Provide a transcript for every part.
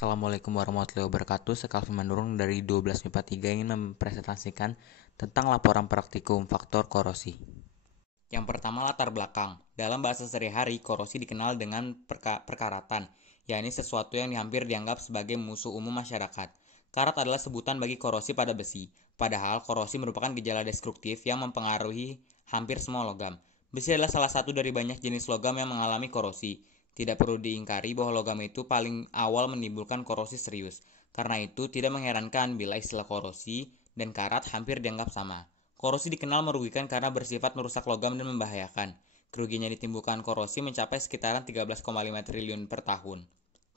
Assalamualaikum warahmatullahi wabarakatuh. Saya Calvin Manurung dari 12 MIPA 3 ingin mempresentasikan tentang laporan praktikum faktor korosi. Yang pertama, latar belakang. Dalam bahasa sehari-hari, korosi dikenal dengan perkaratan, yakni sesuatu yang hampir dianggap sebagai musuh umum masyarakat. Karat adalah sebutan bagi korosi pada besi, padahal korosi merupakan gejala destruktif yang mempengaruhi hampir semua logam. Besi adalah salah satu dari banyak jenis logam yang mengalami korosi. Tidak perlu diingkari bahwa logam itu paling awal menimbulkan korosi serius. Karena itu, tidak mengherankan bila istilah korosi dan karat hampir dianggap sama. Korosi dikenal merugikan karena bersifat merusak logam dan membahayakan. Kerugian yang ditimbulkan korosi mencapai sekitaran 13,5 triliun per tahun.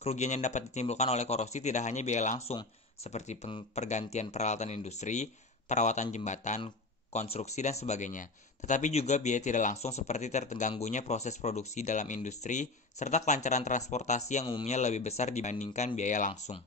Kerugian yang dapat ditimbulkan oleh korosi tidak hanya biaya langsung, seperti pergantian peralatan industri, perawatan jembatan, konstruksi, dan sebagainya. Tetapi juga biaya tidak langsung seperti terganggunya proses produksi dalam industri, serta kelancaran transportasi yang umumnya lebih besar dibandingkan biaya langsung.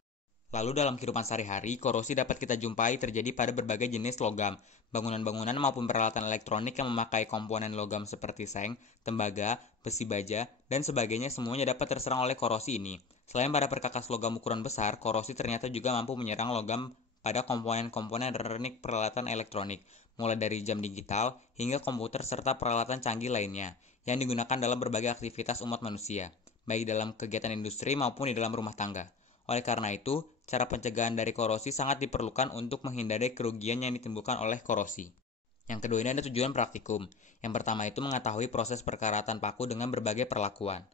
Lalu dalam kehidupan sehari-hari, korosi dapat kita jumpai terjadi pada berbagai jenis logam, bangunan-bangunan maupun peralatan elektronik yang memakai komponen logam seperti seng, tembaga, besi baja, dan sebagainya semuanya dapat terserang oleh korosi ini. Selain pada perkakas logam ukuran besar, korosi ternyata juga mampu menyerang logam pada komponen-komponen elektronik peralatan elektronik, mulai dari jam digital hingga komputer serta peralatan canggih lainnya, yang digunakan dalam berbagai aktivitas umat manusia, baik dalam kegiatan industri maupun di dalam rumah tangga. Oleh karena itu, cara pencegahan dari korosi sangat diperlukan untuk menghindari kerugian yang ditimbulkan oleh korosi. Yang kedua, ini ada tujuan praktikum. Yang pertama itu mengetahui proses perkaratan paku dengan berbagai perlakuan.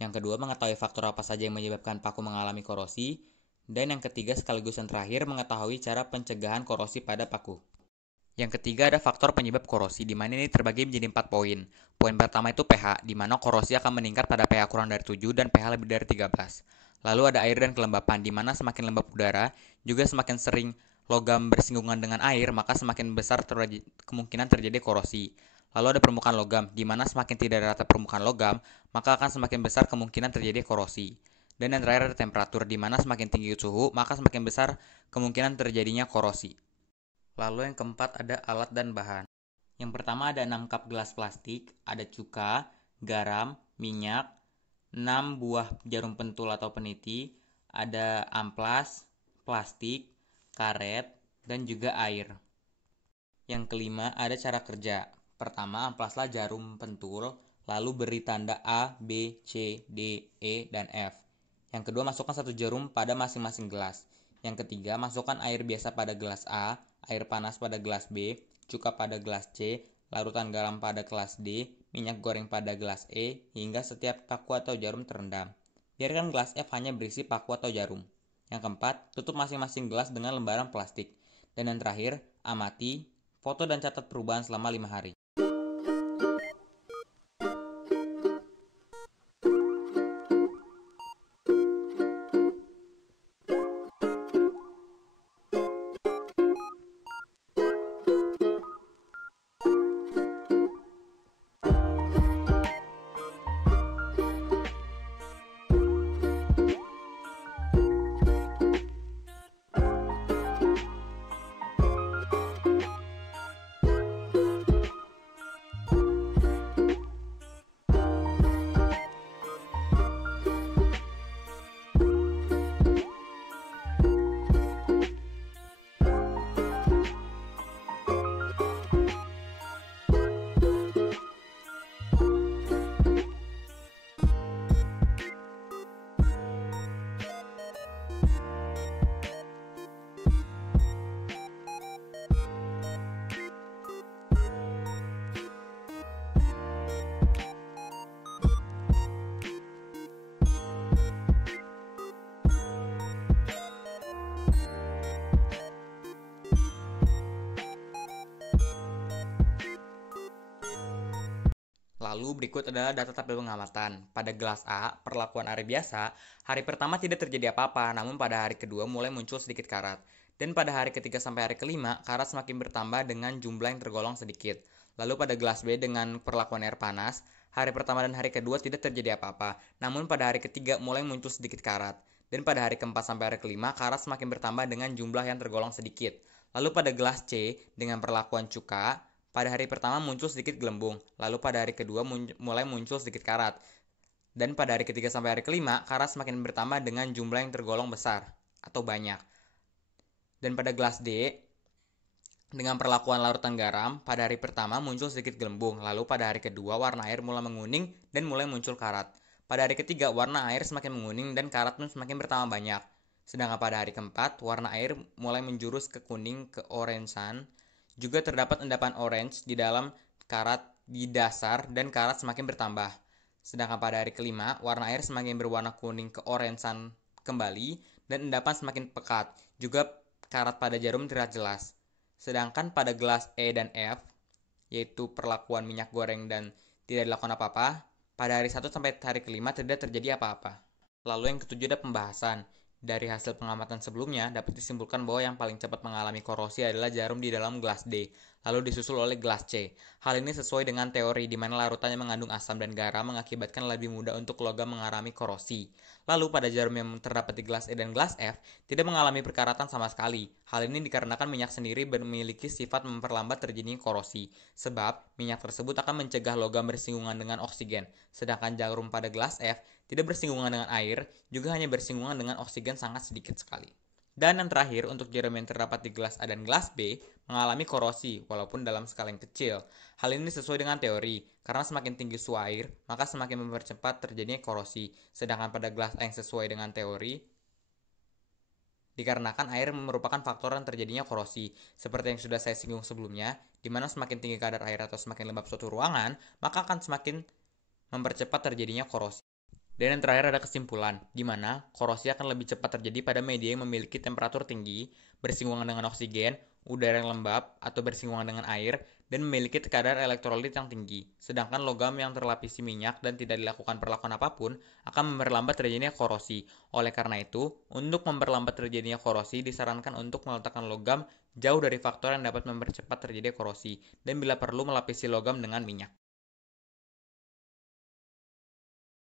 Yang kedua, mengetahui faktor apa saja yang menyebabkan paku mengalami korosi. Dan yang ketiga, sekaligus yang terakhir, mengetahui cara pencegahan korosi pada paku. Yang ketiga ada faktor penyebab korosi, di mana ini terbagi menjadi 4 poin. Poin pertama itu pH, di mana korosi akan meningkat pada pH kurang dari 7 dan pH lebih dari 13. Lalu ada air dan kelembapan, di mana semakin lembab udara, juga semakin sering logam bersinggungan dengan air, maka semakin besar kemungkinan terjadi korosi. Lalu ada permukaan logam, di mana semakin tidak rata permukaan logam, maka akan semakin besar kemungkinan terjadi korosi. Dan yang terakhir ada temperatur, di mana semakin tinggi suhu, maka semakin besar kemungkinan terjadinya korosi. Lalu yang keempat ada alat dan bahan. Yang pertama ada 6 cup gelas plastik, ada cuka, garam, minyak, 6 buah jarum pentul atau peniti, ada amplas, plastik, karet, dan juga air. Yang kelima ada cara kerja. Pertama, amplaslah jarum pentul, lalu beri tanda A, B, C, D, E, dan F. Yang kedua, masukkan 1 jarum pada masing-masing gelas. Yang ketiga, masukkan air biasa pada gelas A, air panas pada gelas B, cuka pada gelas C, larutan garam pada gelas D, minyak goreng pada gelas E, hingga setiap paku atau jarum terendam. Biarkan gelas F hanya berisi paku atau jarum. Yang keempat, tutup masing-masing gelas dengan lembaran plastik. Dan yang terakhir, amati, foto dan catat perubahan selama 5 hari. Lalu berikut adalah data tabel pengamatan. Pada gelas A, perlakuan hari biasa, hari pertama tidak terjadi apa-apa, namun pada hari kedua mulai muncul sedikit karat. Dan pada hari ketiga sampai hari kelima, karat semakin bertambah dengan jumlah yang tergolong sedikit. Lalu pada gelas B dengan perlakuan air panas, hari pertama dan hari kedua tidak terjadi apa-apa, namun pada hari ketiga mulai muncul sedikit karat. Dan pada hari keempat sampai hari kelima, karat semakin bertambah dengan jumlah yang tergolong sedikit. Lalu pada gelas C dengan perlakuan cuka, pada hari pertama muncul sedikit gelembung, lalu pada hari kedua mulai muncul sedikit karat. Dan pada hari ketiga sampai hari kelima, karat semakin bertambah dengan jumlah yang tergolong besar atau banyak. Dan pada gelas D, dengan perlakuan larutan garam, pada hari pertama muncul sedikit gelembung, lalu pada hari kedua warna air mulai menguning dan mulai muncul karat. Pada hari ketiga, warna air semakin menguning dan karat pun semakin bertambah banyak. Sedangkan pada hari keempat, warna air mulai menjurus ke kuning ke orangean. Juga terdapat endapan orange di dalam karat di dasar dan karat semakin bertambah. Sedangkan pada hari kelima, warna air semakin berwarna kuning ke orangean kembali dan endapan semakin pekat. Juga karat pada jarum terlihat jelas. Sedangkan pada gelas E dan F, yaitu perlakuan minyak goreng dan tidak dilakukan apa-apa, pada hari 1 sampai hari kelima tidak terjadi apa-apa. Lalu yang ketujuh ada pembahasan. Dari hasil pengamatan sebelumnya, dapat disimpulkan bahwa yang paling cepat mengalami korosi adalah jarum di dalam gelas D, lalu disusul oleh gelas C. Hal ini sesuai dengan teori di mana larutannya mengandung asam dan garam mengakibatkan lebih mudah untuk logam mengalami korosi. Lalu pada jarum yang terdapat di gelas E dan gelas F tidak mengalami perkaratan sama sekali. Hal ini dikarenakan minyak sendiri memiliki sifat memperlambat terjadinya korosi, sebab minyak tersebut akan mencegah logam bersinggungan dengan oksigen. Sedangkan jarum pada gelas F tidak bersinggungan dengan air, juga hanya bersinggungan dengan oksigen sangat sedikit sekali. Dan yang terakhir, untuk jarum yang terdapat di gelas A dan gelas B mengalami korosi, walaupun dalam skala yang kecil. Hal ini sesuai dengan teori, karena semakin tinggi suhu air, maka semakin mempercepat terjadinya korosi. Sedangkan pada gelas A yang sesuai dengan teori, dikarenakan air merupakan faktor yang terjadinya korosi. Seperti yang sudah saya singgung sebelumnya, di mana semakin tinggi kadar air atau semakin lembab suatu ruangan, maka akan semakin mempercepat terjadinya korosi. Dan yang terakhir ada kesimpulan, di mana korosi akan lebih cepat terjadi pada media yang memiliki temperatur tinggi, bersinggungan dengan oksigen, udara yang lembab, atau bersinggungan dengan air, dan memiliki kadar elektrolit yang tinggi. Sedangkan logam yang terlapisi minyak dan tidak dilakukan perlakuan apapun akan memperlambat terjadinya korosi. Oleh karena itu, untuk memperlambat terjadinya korosi, disarankan untuk meletakkan logam jauh dari faktor yang dapat mempercepat terjadinya korosi, dan bila perlu melapisi logam dengan minyak.